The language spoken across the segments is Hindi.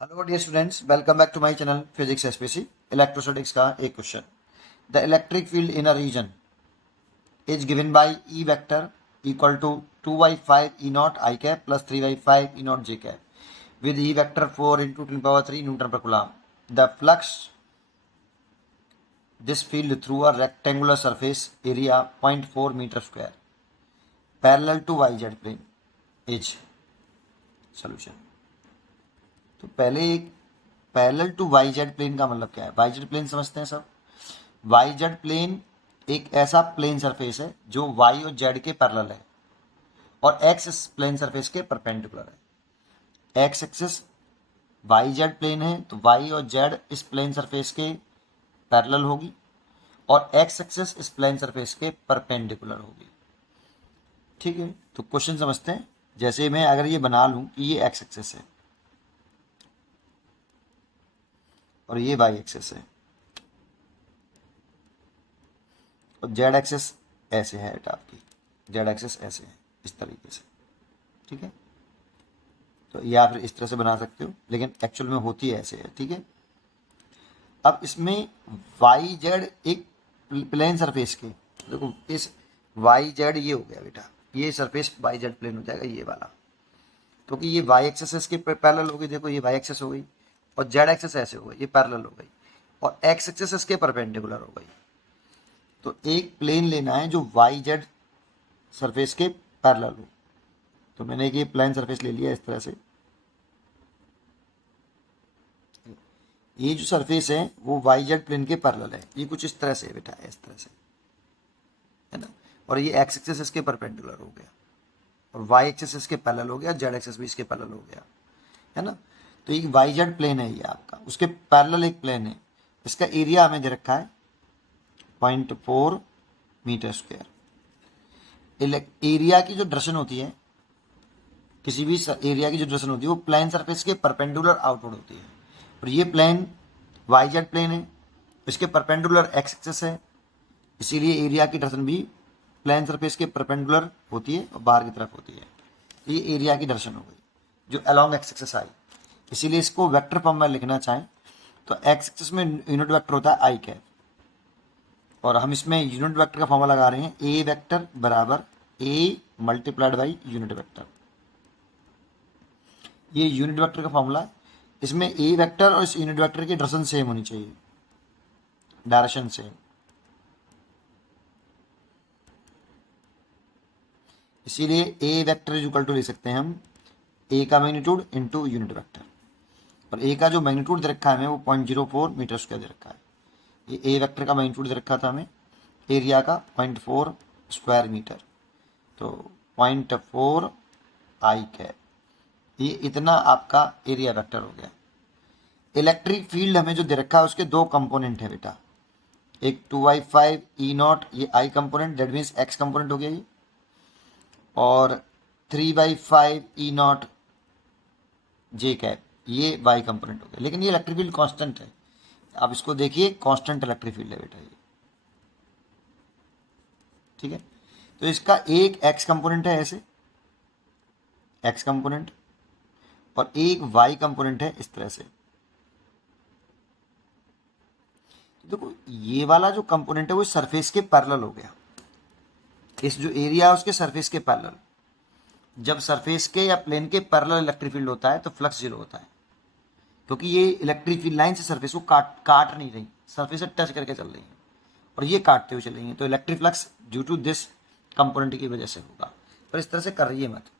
Hello dear students, welcome back to my channel physics SPC. Electrostatics का एक question. The electric field in a region is given by E vector equal to 2/5 E nought I cap plus 3/5 E nought J cap with E vector 4 into 10³ newton per coulomb. The flux this field through a rectangular surface area 0.4 metre square parallel to Y Z plane is solution. तो पहले एक parallel to Y Z plane का मतलब क्या है? वाई जेड प्लेन समझते हैं सब। वाई जेड प्लेन एक ऐसा प्लेन सरफेस है जो वाई और जेड के पैरेलल है और एक्स इस प्लेन सरफेस के परपेंडिकुलर है। X axis y Z plane है तो वाई और जेड इस प्लेन सरफेस के पैरेलल होगी और एक्स एक्सिस इस प्लेन सरफेस के परपेंडिकुलर होगी। ठीक है, तो क्वेश्चन समझते हैं। जैसे मैं अगर ये बना लूं कि ये एक्स एक्सिस है और ये वाई एक्सिस है और जेड एक्सिस ऐसे है, आपकी जेड एक्सिस ऐसे है इस तरीके से। ठीक है, तो या फिर इस तरह से बना सकते हो, लेकिन एक्चुअल में होती है ऐसे है। ठीक है, अब इसमें वाई जेड एक प्लेन सरफेस के, देखो इस वाई जेड ये हो गया बेटा, ये सरफेस वाई जेड प्लेन हो जाएगा ये वाला, क्योंकि ये वाई एक्सेस इसके पैरेलल हो गई। देखो ये वाई एक्सेस हो गई और जेड एक्सेस ऐसे हो गई, ये पैरेलल हो गई और एक्स एक्सेस इसके परपेंडिकुलर हो गई। तो एक प्लेन लेना है जो वाई जेड सरफेस के पैरेलल हो। तो मैंने एक ये प्लेन सरफेस ले लिया इस तरह से। ये जो सरफेस है वो वाई जेड प्लेन के पैरेलल है, ये कुछ इस तरह से बेटा है, इस तरह से है ना। और ये एक्स एक्सिस इसके परपेंडिकुलर हो गया और वाई एक्सिस इसके पैरेलल हो गया, जेड एक्सिस भी इसके पैरेलल हो गया, है ना। तो एक वाई जेड प्लेन है ये आपका, उसके पैरेलल एक प्लेन है। इसका एरिया हमें दे रखा है 0.4 मीटर स्क्वायर। एरिया की जो डायरेक्शन होती है, किसी भी एरिया की जो डायरेक्शन होती है वो प्लेन सरफेस के परपेंडिकुलर आउटवर्ड होती है। और ये प्लेन वाई जेड प्लेन है, इसके परपेंडिकुलर एक्स एक्सिस है, इसीलिए एरिया की डायरेक्शन भी प्लेन सरफेस के परपेंडिकुलर होती है और बाहर की तरफ होती है। ये एरिया की डायरेक्शन हो गई जो अलोंग एक्स एक्सिस आई। इसीलिए इसको वेक्टर फॉर्म में लिखना चाहें तो एक्स एक्सिस में यूनिट वेक्टर होता है आई कैप, और हम इसमें यूनिट वेक्टर का फॉर्मूला लगा रहे हैं ए वेक्टर बराबर ए मल्टीप्लाइड बाई यूनिट वेक्टर। ये यूनिट वेक्टर का फॉर्मूला। इसमें ए वेक्टर और इस यूनिट वेक्टर की डायरेक्शन सेम होनी चाहिए, डायरेक्शन सेम। इसीलिए ए वेक्टर इज इक्वल टू ले सकते हैं हम ए का मैग्नीट्यूड इंटू यूनिट वेक्टर, और ए का जो मैग्नीट्यूड दे रखा है हमें वो 0.04 मीटर स्क्वायर दे रखा है। ये ए वेक्टर का मैग्नीट्यूड दे रखा था हमें, एरिया का 0.4 स्क्वायर मीटर, तो 0.4 आई कैप। ये इतना आपका एरिया वेक्टर हो गया। इलेक्ट्रिक फील्ड हमें जो दे रखा है उसके दो कंपोनेंट है बेटा, एक 2/5 ई नॉट, ये I component, that means X component हो गया ये, और 3/5 ई नॉट जे कैप, ये वाई कंपोनेंट हो गया। लेकिन ये इलेक्ट्रिक फील्ड कांस्टेंट है, आप इसको देखिए, कांस्टेंट इलेक्ट्रिक फील्ड है बेटा ये। ठीक है, तो इसका एक एक्स कंपोनेंट है ऐसे, एक्स कंपोनेंट, और एक वाई कंपोनेंट है इस तरह से। देखो ये वाला जो कंपोनेंट है वो सरफेस के पैरेलल हो गया, इस जो एरिया है उसके सरफेस के पैरेलल। जब सरफेस के या प्लेन के पैरेलल इलेक्ट्रिक फील्ड होता है तो फ्लक्स जीरो होता है, क्योंकि ये इलेक्ट्रिक फील्ड लाइन से सरफेस को काट नहीं रही, सरफेस से टच करके चल रही है और ये काटते हुए चल रही है, तो electric flux due to this component की वजह से होगा। पर इस तरह से कर रही है मत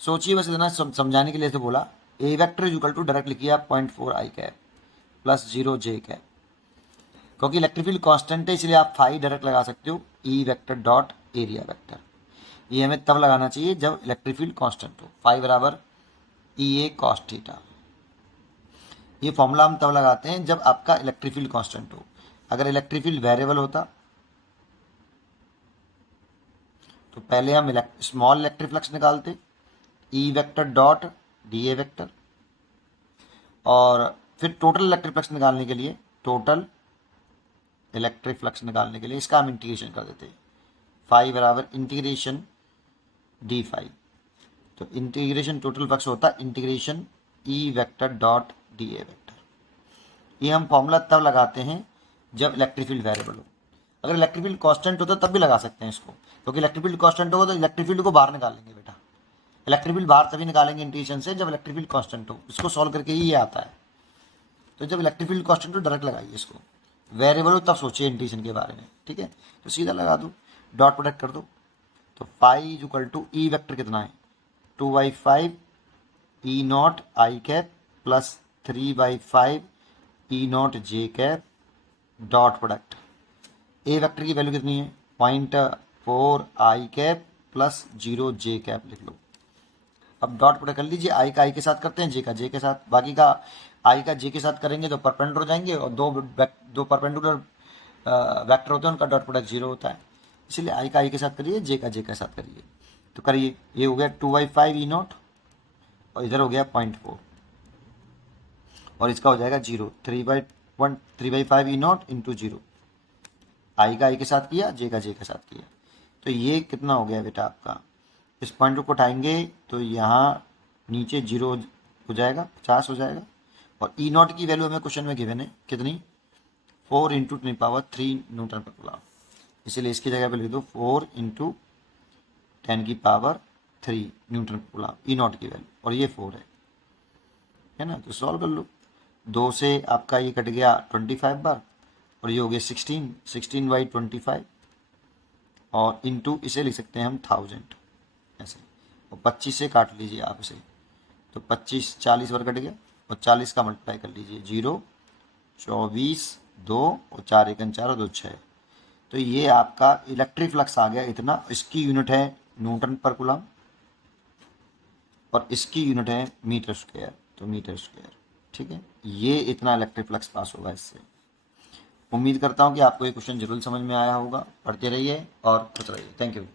सोचिए, बस इतना समझाने के लिए तो बोला। A vector is equal to direct लिखिए आप 0.4 I cap plus 0 J cap, क्योंकि इलेक्ट्रिक फील्ड कांस्टेंट है इसलिए आप फाई डायरेक्ट लगा सकते हो, E vector dot area vector. ये हमें तब लगाना चाहिए जब इलेक्ट्रिक फील्ड कांस्टेंट हो, फाई बराबर ई ए कॉस थीटा। ये फॉर्मूला हम तब लगाते हैं जब आपका इलेक्ट्रिक फील्ड कांस्टेंट हो। अगर इलेक्ट्रिक फील्ड वेरिएबल होता तो पहले हम स्मॉल इलेक्ट्रिक फ्लक्स निकालते, ई vector dot D A vector, और फिर टोटल इलेक्ट्रिक फ्लक्स निकालने के लिए, टोटल इलेक्ट्रिक फ्लक्स निकालने के लिए इसका हम इंटीग्रेशन कर देते, फाई बराबर इंटीग्रेशन डी फाई। तो इंटीग्रेशन टोटल फ्लक्स होता integration E vector dot D A vector. ये हम फॉर्मूला तब लगाते हैं जब इलेक्ट्रिक फील्ड वेरिएबल हो। अगर इलेक्ट्रिक फील्ड कांस्टेंट होता तब भी लगा सकते हैं इसको, क्योंकि इलेक्ट्रिक फील्ड कांस्टेंट होगा तो इलेक्ट्रिक फील्ड को बाहर निकालेंगे बेटा। इलेक्ट्रिक फील्ड बाहर तभी निकालेंगे इंटीग्रेशन से जब इलेक्ट्रिक फील्ड कांस्टेंट हो। इसको सॉल्व करके ही ये आता है। तो जब इलेक्ट्रिक फील्ड कांस्टेंट हो डायरेक्ट लगाइए इसको, वेरिएबल हो तब सोचिए इंटीग्रेशन के बारे में, ठीक है। तो सीधा लगा दो, डॉट प्रोडक्ट कर दो। तो phi is equal to E vector कितना है 2/5 E nought I cap plus 3/5 E nought J cap dot product. A vector की वैल्यू कितनी है 0.4 I cap plus 0 J cap लिख लो। अब डॉट प्रोडक्ट कर लीजिए, आई का आई के साथ करते हैं, जे का जे के साथ, बाकी का आई का जे के साथ करेंगे तो परपेंडिकुलर हो जाएंगे, और दो परपेंडिकुलर वेक्टर होते हैं उनका डॉट प्रोडक्ट 0 होता है, इसलिए आई का आई के साथ करिए, जे का जे के साथ करिए। तो करिए, ये हो गया 2/5 ई नॉट और इधर हो गया 0.4 और इसका हो जाएगा 0, 3/5 ई नॉट इंटू 0। आई का आई के साथ किया, जे का जे के साथ किया, तो ये कितना हो गया बेटा आपका। इस पॉइंट को उठाएंगे तो यहाँ नीचे 0 हो जाएगा, 50 हो जाएगा। और ई नॉट की वैल्यू हमें क्वेश्चन में गिवन है कितनी 4 × 10⁻³ न्यूटन पर कूलम, इसलिए इसकी जगह पे लिख दो 4 × 10⁻³ Newton per coulomb E not की वैल्यू, और ये 4 है ना। तो सॉल्व कर लो, 2 से आपका ये कट गया 25 बार और ये हो गया 16/25 और इंटू इसे लिख सकते हैं हम 1000 ऐसे, और 25 से काट लीजिए आप इसे, तो 25 40 बार कट गया और 40 का मल्टीप्लाई कर लीजिए 0 24 2 और 4 × 4 और 2 6। तो ये आपका इलेक्ट्रिक फ्लक्स आ गया इतना। इसकी यूनिट है न्यूटन पर कूलम और इसकी यूनिट है मीटर स्क्वायर, तो मीटर स्क्वायर, ठीक है। ये इतना इलेक्ट्रिक फ्लक्स पास होगा इससे। उम्मीद करता हूँ कि आपको ये क्वेश्चन जरूर समझ में आया होगा। पढ़ते रहिए और खुश रहिए। Thank you.